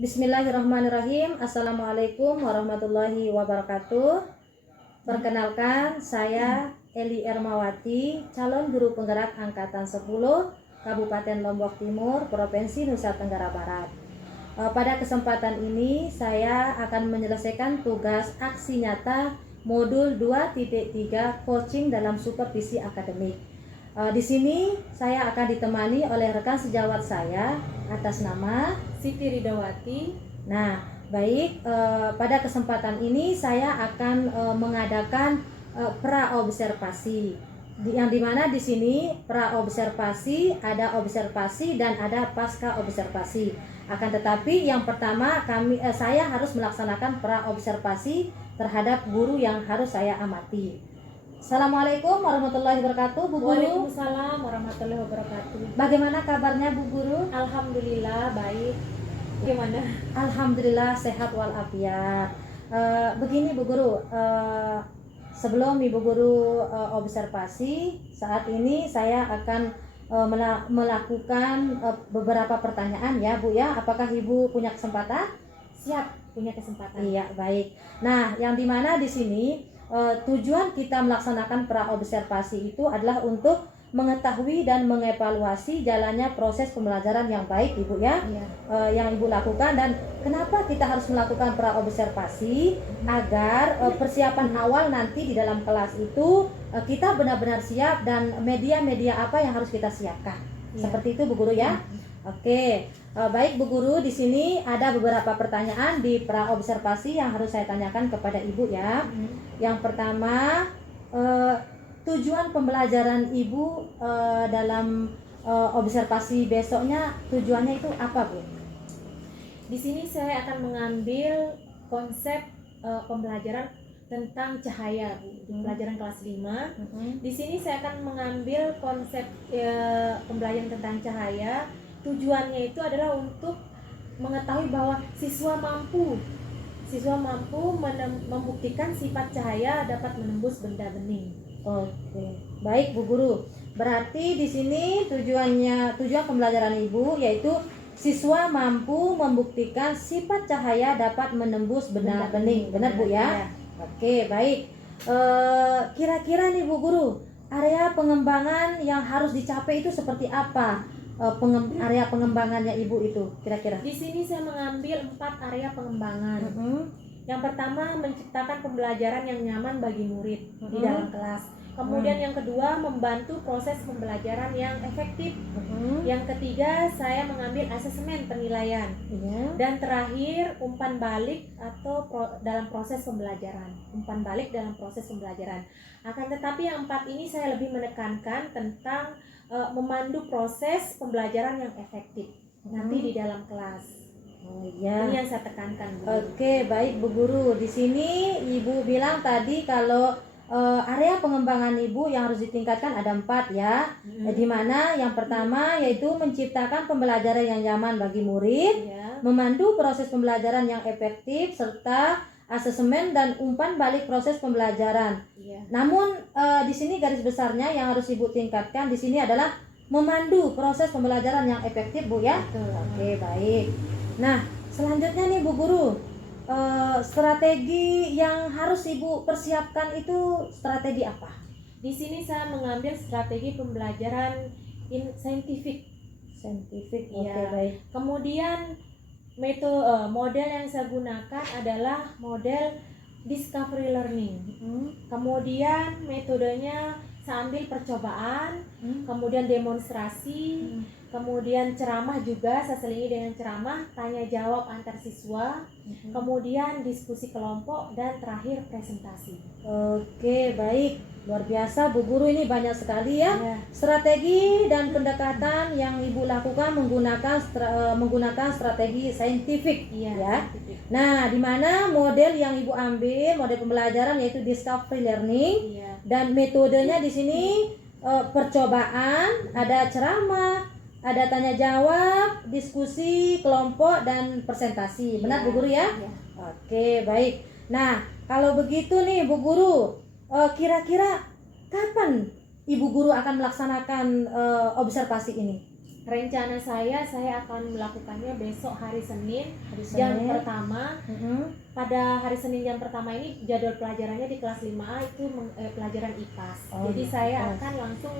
Bismillahirrahmanirrahim. Assalamualaikum warahmatullahi wabarakatuh. Perkenalkan, saya Eli Ermawati, calon guru penggerak angkatan 10 Kabupaten Lombok Timur, Provinsi Nusa Tenggara Barat. Pada kesempatan ini saya akan menyelesaikan tugas aksi nyata modul 2.3 coaching dalam supervisi akademik. Di sini saya akan ditemani oleh rekan sejawat saya atas nama Siti Ridawati. Nah, baik, pada kesempatan ini saya akan mengadakan praobservasi. Yang dimana di sini praobservasi, ada observasi dan ada pasca observasi. Akan tetapi yang pertama saya harus melaksanakan praobservasi terhadap guru yang harus saya amati. Assalamualaikum warahmatullahi wabarakatuh, Bu Guru. Waalaikumsalam warahmatullahi wabarakatuh. Bagaimana kabarnya, Bu Guru? Alhamdulillah baik. Gimana? Alhamdulillah sehat walafiat. Begini Bu Guru, sebelum Ibu Guru observasi, saat ini saya akan melakukan beberapa pertanyaan ya Bu ya. Apakah Ibu punya kesempatan? Siap, punya kesempatan. Iya, baik. Nah, yang dimana di sini tujuan kita melaksanakan praobservasi itu adalah untuk mengetahui dan mengevaluasi jalannya proses pembelajaran yang baik Ibu ya, Iya. yang Ibu lakukan, dan kenapa kita harus melakukan praobservasi agar persiapan awal nanti di dalam kelas itu kita benar-benar siap dan media-media apa yang harus kita siapkan. Iya. Seperti itu Bu Guru ya. Oke, baik Bu Guru, di sini ada beberapa pertanyaan di praobservasi yang harus saya tanyakan kepada Ibu ya. Yang pertama, tujuan pembelajaran Ibu dalam observasi besoknya, tujuannya itu apa Bu? Di sini saya akan mengambil konsep pembelajaran tentang cahaya, Bu. Di pelajaran kelas 5. Di sini saya akan mengambil konsep pembelajaran tentang cahaya. Tujuannya itu adalah untuk mengetahui bahwa siswa mampu membuktikan sifat cahaya dapat menembus benda bening. Oke, baik Bu Guru. Berarti di sini tujuan pembelajaran Ibu yaitu siswa mampu membuktikan sifat cahaya dapat menembus benda bening. Benar Bu ya? Oke, baik. Kira-kira nih Bu Guru, area pengembangan yang harus dicapai itu seperti apa? Area pengembangannya Ibu itu kira-kira? Di sini saya mengambil 4 area pengembangan. Yang pertama, menciptakan pembelajaran yang nyaman bagi murid di dalam kelas. Kemudian yang kedua, membantu proses pembelajaran yang efektif. Yang ketiga, saya mengambil asesmen penilaian. Dan terakhir, umpan balik atau dalam proses pembelajaran. Umpan balik dalam proses pembelajaran. Akan tetapi yang 4 ini saya lebih menekankan tentang memandu proses pembelajaran yang efektif nanti di dalam kelas. Ya. Ini yang saya tekankan, Bu. Oke, baik Bu Guru. Di sini Ibu bilang tadi kalau area pengembangan Ibu yang harus ditingkatkan ada 4 ya. Di mana yang pertama yaitu menciptakan pembelajaran yang nyaman bagi murid, memandu proses pembelajaran yang efektif, serta asesmen dan umpan balik proses pembelajaran. Namun di sini garis besarnya yang harus Ibu tingkatkan di sini adalah memandu proses pembelajaran yang efektif Bu ya. Oke, baik. Nah, selanjutnya nih Bu Guru, strategi yang harus Ibu persiapkan itu strategi apa? Di sini saya mengambil strategi pembelajaran saintifik. Oke, baik. Kemudian model yang saya gunakan adalah model discovery learning. Kemudian metodenya saya ambil percobaan, kemudian demonstrasi, kemudian ceramah juga saya selingi dengan ceramah, tanya jawab antar siswa, kemudian diskusi kelompok, dan terakhir presentasi. Oke, baik. Luar biasa Bu Guru, ini banyak sekali ya strategi dan pendekatan yang Ibu lakukan menggunakan strategi saintifik ya. Nah, di mana model yang Ibu ambil, model pembelajaran yaitu discovery learning, dan metodenya di sini percobaan, ada ceramah, ada tanya jawab, diskusi kelompok, dan presentasi. Benar Bu Guru ya? Oke, baik. Nah, kalau begitu nih Bu Guru, kira-kira kapan Ibu Guru akan melaksanakan observasi ini? Rencana saya akan melakukannya besok hari Senin, Hari jam Senin. pertama. Pada hari Senin jam pertama ini jadwal pelajarannya di kelas 5A itu pelajaran IPAS. Oh, Jadi IPAS. saya akan langsung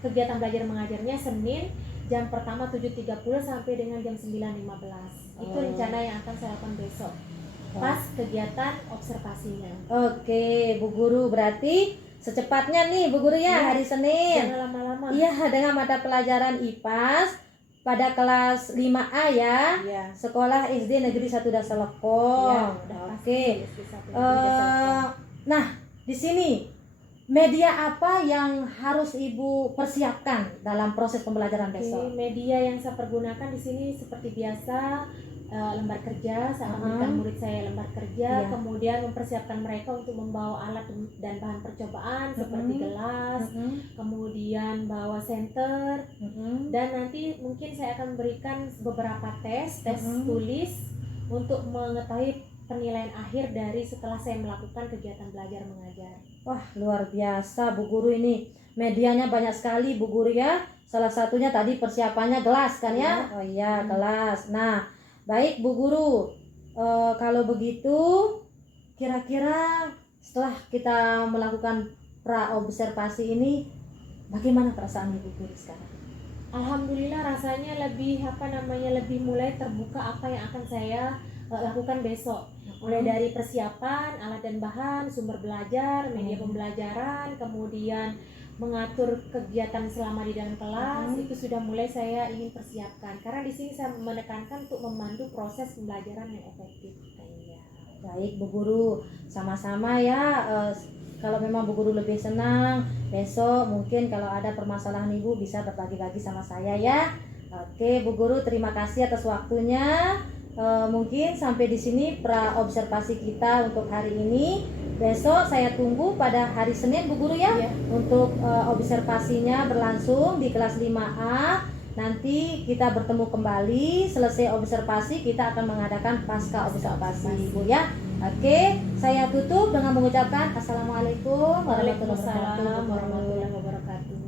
kegiatan belajar mengajarnya Senin jam pertama 7.30 sampai dengan jam 9.15. Itu Oh. rencana yang akan saya lakukan besok. Pas kegiatan observasinya. Oke, Bu Guru, berarti secepatnya nih Bu Guru ya, Iya. hari Senin. Jangan lama-lama. Iya, dengan mata pelajaran IPAS pada kelas 5A ya. Iya. Sekolah SD Negeri 1 Dasaleko. Iya, udah pasti. Oke. Nah, di sini media apa yang harus Ibu persiapkan dalam proses pembelajaran besok? Media yang saya pergunakan di sini seperti biasa, lembar kerja. Saya akan berikan murid saya lembar kerja, Iya. kemudian mempersiapkan mereka untuk membawa alat dan bahan percobaan seperti gelas, kemudian bawa senter, dan nanti mungkin saya akan berikan beberapa tes tulis untuk mengetahui penilaian akhir dari setelah saya melakukan kegiatan belajar mengajar. Wah, luar biasa Bu Guru ini. Medianya banyak sekali Bu Guru ya. Salah satunya tadi persiapannya gelas kan ya? Oh iya, gelas. Nah, baik Bu Guru. Kalau begitu, kira-kira setelah kita melakukan pra-observasi ini, bagaimana perasaan Ibu Guru sekarang? Alhamdulillah rasanya lebih lebih mulai terbuka apa yang akan saya lakukan besok. Mulai dari persiapan alat dan bahan, sumber belajar, media pembelajaran, kemudian mengatur kegiatan selama di dalam kelas, itu sudah mulai saya ingin persiapkan. Karena di sini saya menekankan untuk memandu proses pembelajaran yang efektif. Iya. Baik Bu Guru, sama-sama ya. Kalau memang Bu Guru lebih senang, besok mungkin kalau ada permasalahan Ibu bisa berbagi-bagi sama saya ya. Oke Bu Guru, terima kasih atas waktunya. Mungkin sampai di sini pra-observasi kita untuk hari ini. Besok saya tunggu pada hari Senin Bu Guru ya, untuk observasinya berlangsung di kelas 5A. Nanti kita bertemu kembali, selesai observasi kita akan mengadakan pasca observasi Bu ya. Oke, saya tutup dengan mengucapkan Assalamualaikum Waalaikumsalam warahmatullahi wabarakatuh.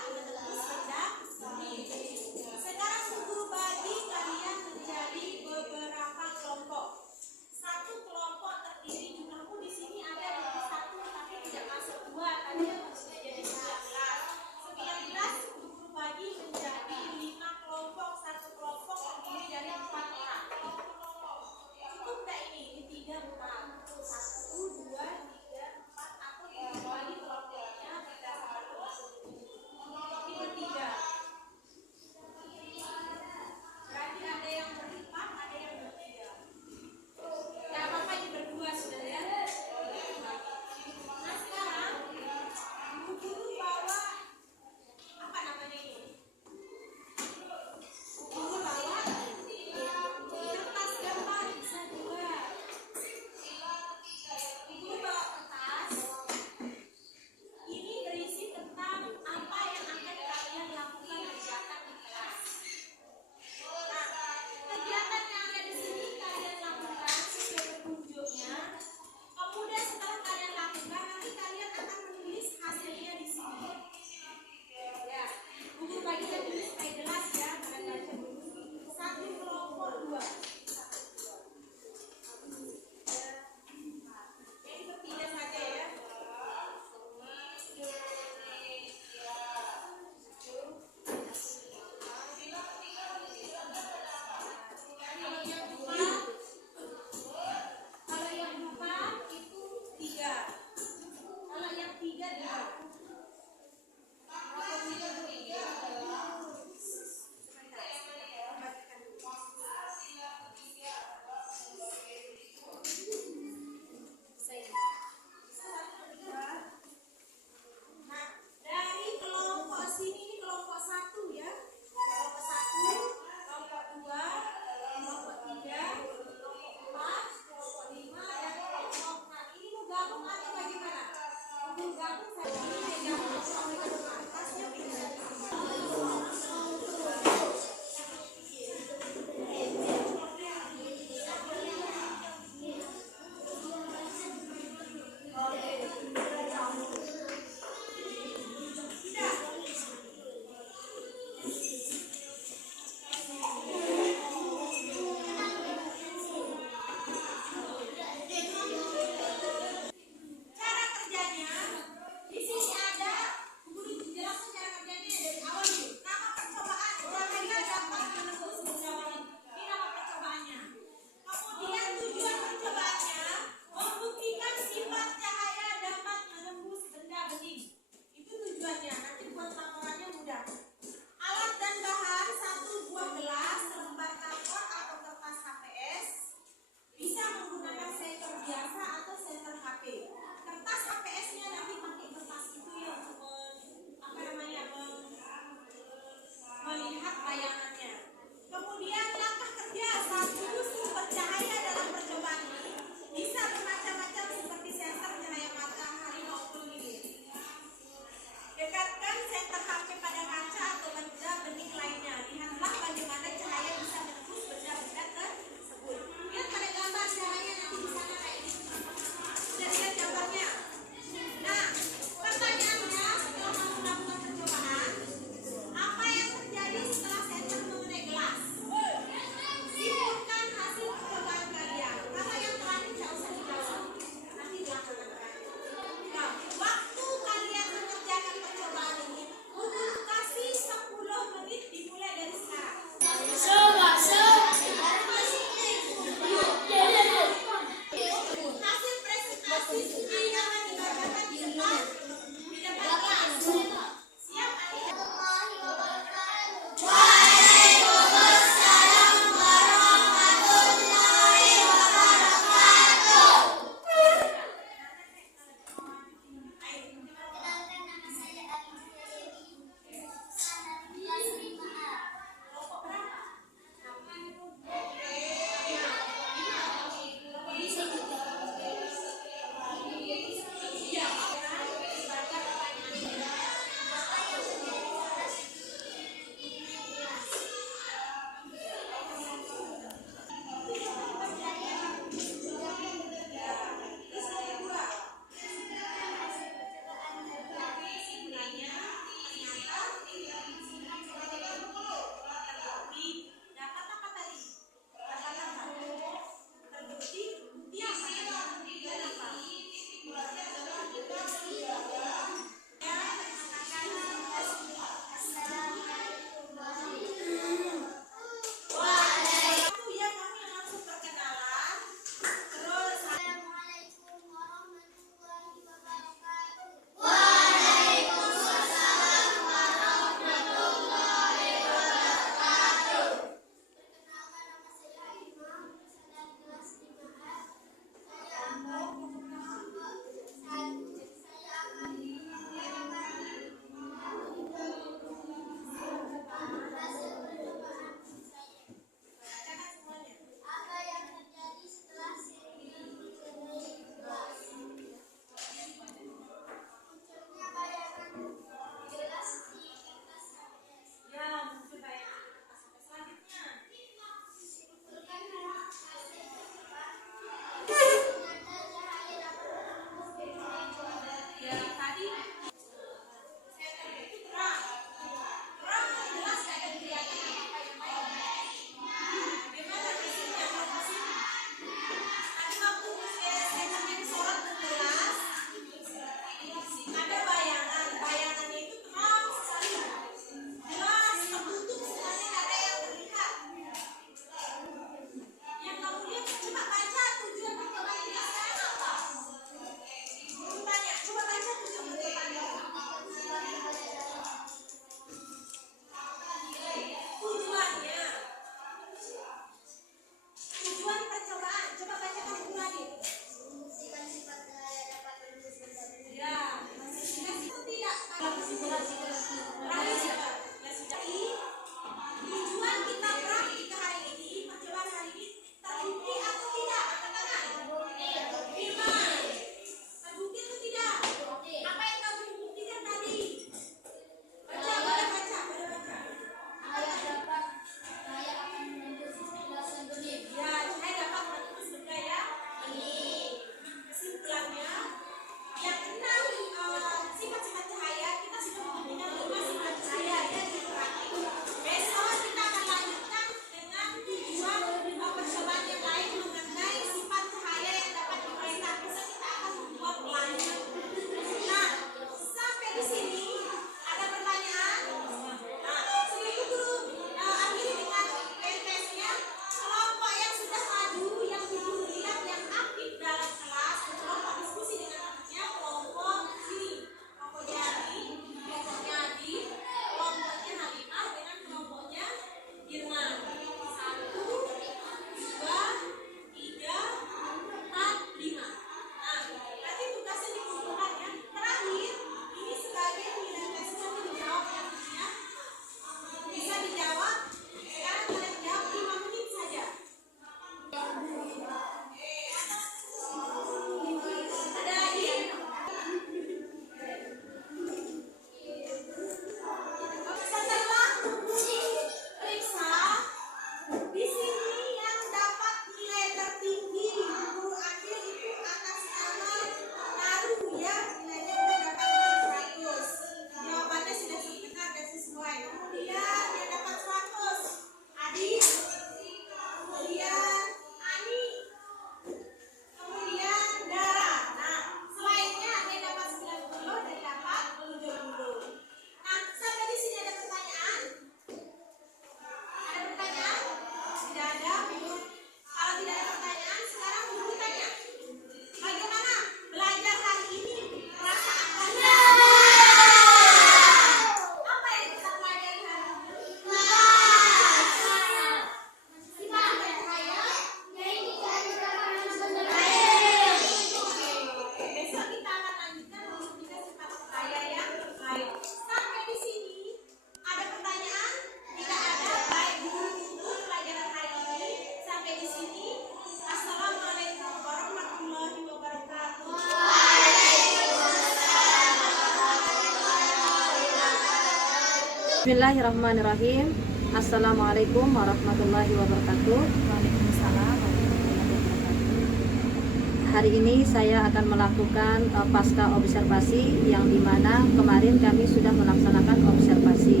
Bismillahirrahmanirrahim. Assalamualaikum warahmatullahi wabarakatuh. Waalaikumsalam warahmatullahi wabarakatuh. Hari ini saya akan melakukan pasca observasi yang dimana kemarin kami sudah melaksanakan observasi.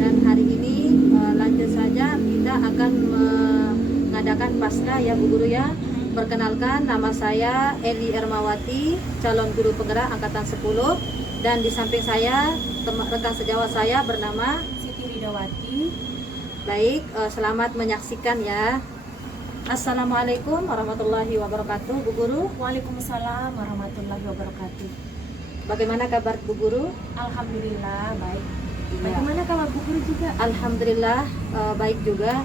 Dan hari ini lanjut saja kita akan mengadakan pasca ya Bu Guru ya. Perkenalkan, nama saya Eli Ermawati, calon guru penggerak angkatan 10, dan di samping saya rekan sejawat saya bernama Siti Ridawati. Baik, selamat menyaksikan ya. Assalamualaikum warahmatullahi wabarakatuh Bu Guru. Waalaikumsalam warahmatullahi wabarakatuh. Bagaimana kabar Bu Guru? Alhamdulillah baik. Iya. Bagaimana kabar Bu Guru juga? Alhamdulillah baik juga.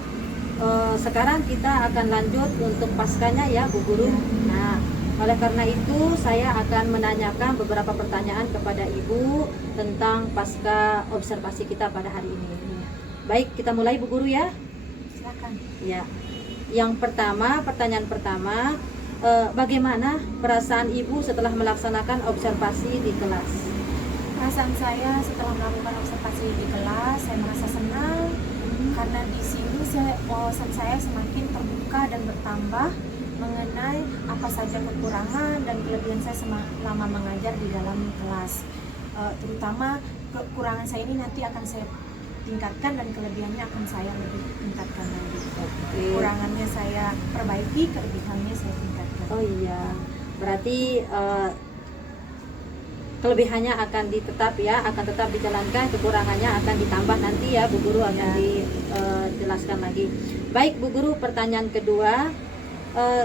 Sekarang kita akan lanjut untuk paskanya ya Bu Guru. Nah, oleh karena itu saya akan menanyakan beberapa pertanyaan kepada Ibu tentang pasca observasi kita pada hari ini. Baik, kita mulai Bu Guru ya. Silakan. Ya. Yang pertama, pertanyaan pertama, bagaimana perasaan Ibu setelah melaksanakan observasi di kelas? Perasaan saya setelah melakukan observasi di kelas, saya merasa senang karena di sini wawasan saya semakin terbuka dan bertambah mengenai apa saja kekurangan dan kelebihan saya selama mengajar di dalam kelas. Terutama kekurangan saya ini nanti akan saya tingkatkan dan kelebihannya akan saya lebih tingkatkan lagi. Kekurangannya saya perbaiki, kelebihannya saya tingkatkan. Oh iya, berarti kelebihannya akan akan tetap dijalankan, kekurangannya akan ditambah nanti ya Bu Guru, akan dijelaskan lagi. Baik Bu Guru, pertanyaan kedua,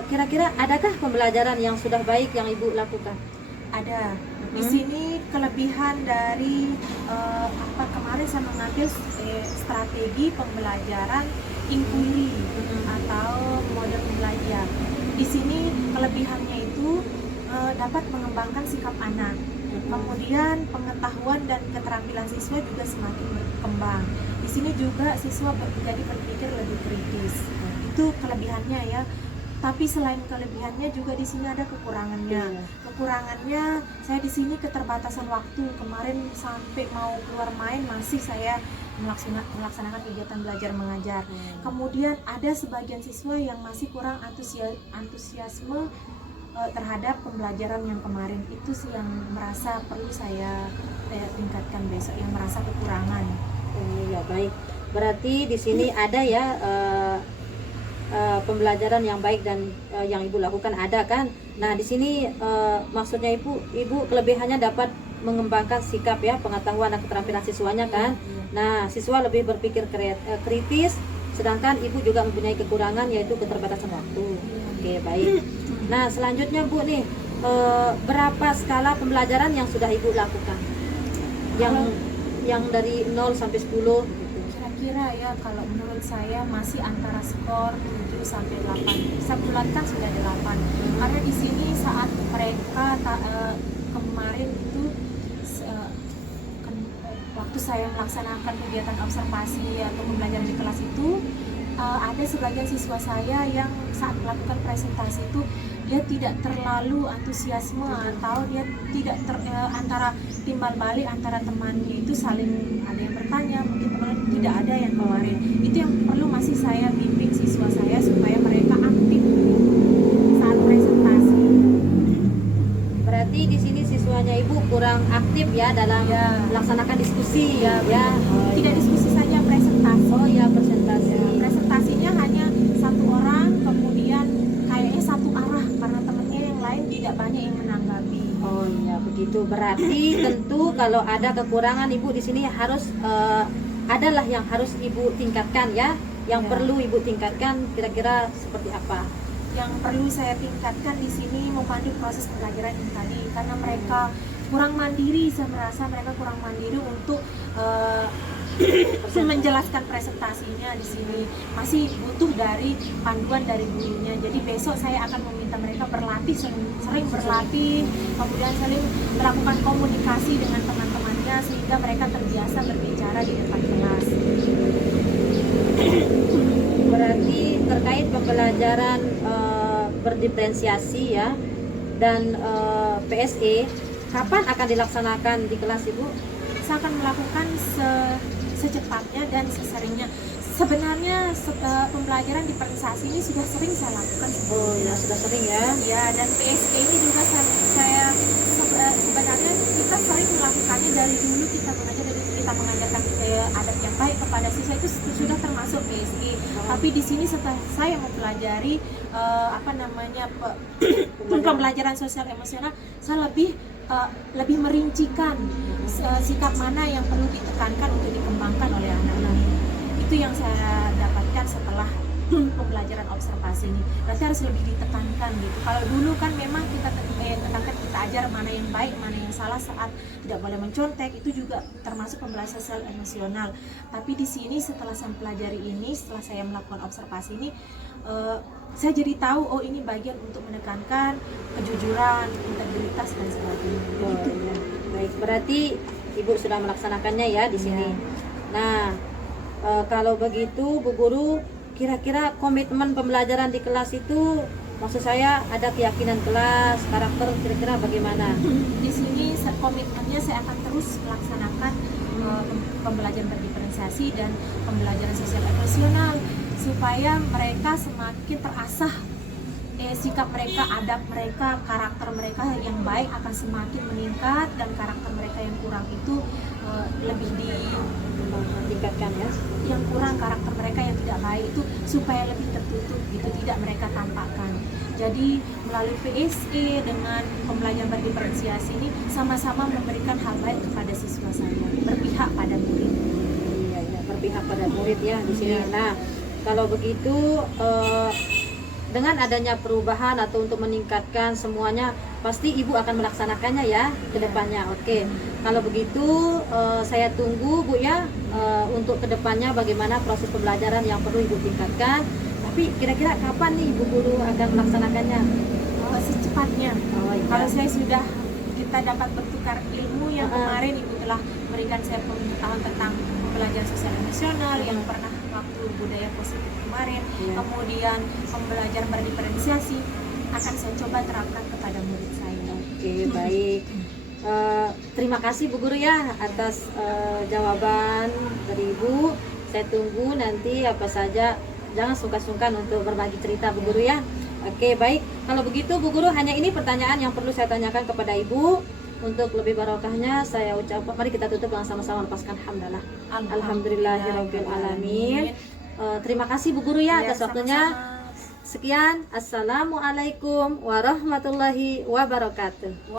kira-kira adakah pembelajaran yang sudah baik yang Ibu lakukan? Ada. Di sini kelebihan dari kemarin saya mengambil strategi pembelajaran inklusi atau model belajar. Di sini kelebihannya itu dapat mengembangkan sikap anak. Kemudian pengetahuan dan keterampilan siswa juga semakin berkembang. Di sini juga siswa jadi berpikir lebih kritis. Itu kelebihannya ya. Tapi selain kelebihannya juga di sini ada kekurangannya. Kekurangannya saya di sini keterbatasan waktu. Kemarin sampai mau keluar main masih saya melaksanakan kegiatan belajar mengajar. Kemudian ada sebagian siswa yang masih kurang antusiasme terhadap pembelajaran yang kemarin. Itu sih yang merasa perlu saya tingkatkan besok, yang merasa kekurangan. Ya baik. Berarti di sini ada ya pembelajaran yang baik dan yang Ibu lakukan ada kan. Nah di sini maksudnya Ibu kelebihannya dapat mengembangkan sikap ya, pengetahuan dan keterampilan siswanya kan. Nah siswa lebih berpikir kritis, sedangkan Ibu juga mempunyai kekurangan yaitu keterbatasan waktu. Oke baik. Nah selanjutnya Bu nih, berapa skala pembelajaran yang sudah Ibu lakukan? Yang dari 0 sampai 10 gitu. Kira ya kalau menurut saya masih antara skor 7 sampai 8. Saya bulatkan sudah 8. Karena di sini saat mereka kemarin itu waktu saya melaksanakan kegiatan observasi atau pembelajaran di kelas itu ada sebagian siswa saya yang saat melakukan presentasi itu dia tidak terlalu antusiasme atau dia tidak antara timbal balik antara temannya itu saling ada yang bertanya, mungkin teman tidak ada yang kemarin. Itu yang perlu masih saya bimbing siswa saya supaya mereka aktif saat presentasi. Berarti di sini siswanya Ibu kurang aktif ya dalam melaksanakan diskusi ya. Tidak diskusi saja, presentasi. Oh ya, presentasi. Presentasinya hanya satu orang, kemudian kayaknya satu arah karena temennya yang lain tidak banyak yang menanggapi. Oh iya begitu. Berarti tentu kalau ada kekurangan Ibu di sini harus adalah yang harus Ibu tingkatkan ya. Yang perlu Ibu tingkatkan kira-kira seperti apa? Yang perlu saya tingkatkan di sini memandu proses pembelajaran yang tadi, karena mereka kurang mandiri. Saya merasa mereka kurang mandiri untuk menjelaskan presentasinya. Di sini masih butuh dari panduan dari gurunya. Jadi besok saya akan meminta mereka berlatih, sering berlatih, kemudian sering melakukan komunikasi dengan teman-temannya sehingga mereka terbiasa berbicara di depan kelas. Berarti terkait pembelajaran berdiferensiasi ya dan PSE, kapan akan dilaksanakan di kelas Ibu? Saya akan melakukan secepatnya dan seseringnya. Sebenarnya pembelajaran diferensiasi ini sudah sering saya lakukan Oh ya, sebelumnya. sudah sering ya. Ya, dan PSK ini juga saya sebenarnya kita sering melakukannya dari dulu kita mengajarkan adab yang baik kepada siswa itu sudah termasuk PSK. Tapi di sini setelah saya mempelajari pembelajaran sosial emosional, saya lebih merincikan sikap mana yang perlu ditekankan untuk dikembangkan oleh anak-anak. Itu yang saya dapatkan setelah pembelajaran observasi ini. Berarti harus lebih ditekankan gitu. Kalau dulu kan memang kita tekankan, kita ajar mana yang baik, mana yang salah saat tidak boleh mencontek, itu juga termasuk pembelajaran sosial emosional. Tapi di sini setelah saya pelajari ini, setelah saya melakukan observasi ini, saya jadi tahu oh ini bagian untuk menekankan kejujuran, integritas dan sebagainya. Oh, Begitu. ya. Baik, berarti Ibu sudah melaksanakannya ya di sini. Ya. Nah, kalau begitu Bu Guru, kira-kira komitmen pembelajaran di kelas itu, maksud saya ada keyakinan kelas, karakter, kira-kira bagaimana? Di sini komitmennya saya akan terus melaksanakan pembelajaran berdiferensiasi dan pembelajaran sosial emosional supaya mereka semakin terasah sikap mereka, adab mereka, karakter mereka yang baik akan semakin meningkat dan karakter mereka yang kurang itu lebih Tingkatkan ya. yang kurang karakter mereka yang tidak baik itu supaya lebih tertutup gitu, tidak mereka tampakkan. Jadi melalui PSE dengan pembelajaran berdiferensiasi ini sama-sama memberikan hal baik kepada siswa saya, berpihak pada murid. Iya, ya, berpihak pada murid ya di sini. Iya. Nah, kalau begitu dengan adanya perubahan atau untuk meningkatkan semuanya, pasti Ibu akan melaksanakannya ya ke depannya. Oke. Kalau begitu saya tunggu Bu ya untuk ke depannya bagaimana proses pembelajaran yang perlu Ibu tingkatkan. Tapi kira-kira kapan nih Ibu Guru akan melaksanakannya? Secepatnya. Oh, iya. Kalau kita dapat bertukar ilmu yang kemarin Ibu telah memberikan saya pengetahuan tentang pembelajaran sosial emosional yang pernah waktu budaya positif kemarin, Iya. kemudian pembelajaran berdiferensiasi akan saya coba terapkan kepada murid saya. Oke, baik. Terima kasih Bu Guru ya atas jawaban dari Ibu. Saya tunggu nanti apa saja, jangan sungkan-sungkan untuk berbagi cerita Bu Guru ya. Oke, baik. Kalau begitu Bu Guru, hanya ini pertanyaan yang perlu saya tanyakan kepada Ibu. Untuk lebih barokahnya saya ucapkan, mari kita tutup dengan sama-sama lepaskan hamdalah. Alhamdulillahirabbil alamin. Terima kasih Bu Guru ya atas waktunya. Sama-sama. Sekian, assalamualaikum warahmatullahi wabarakatuh.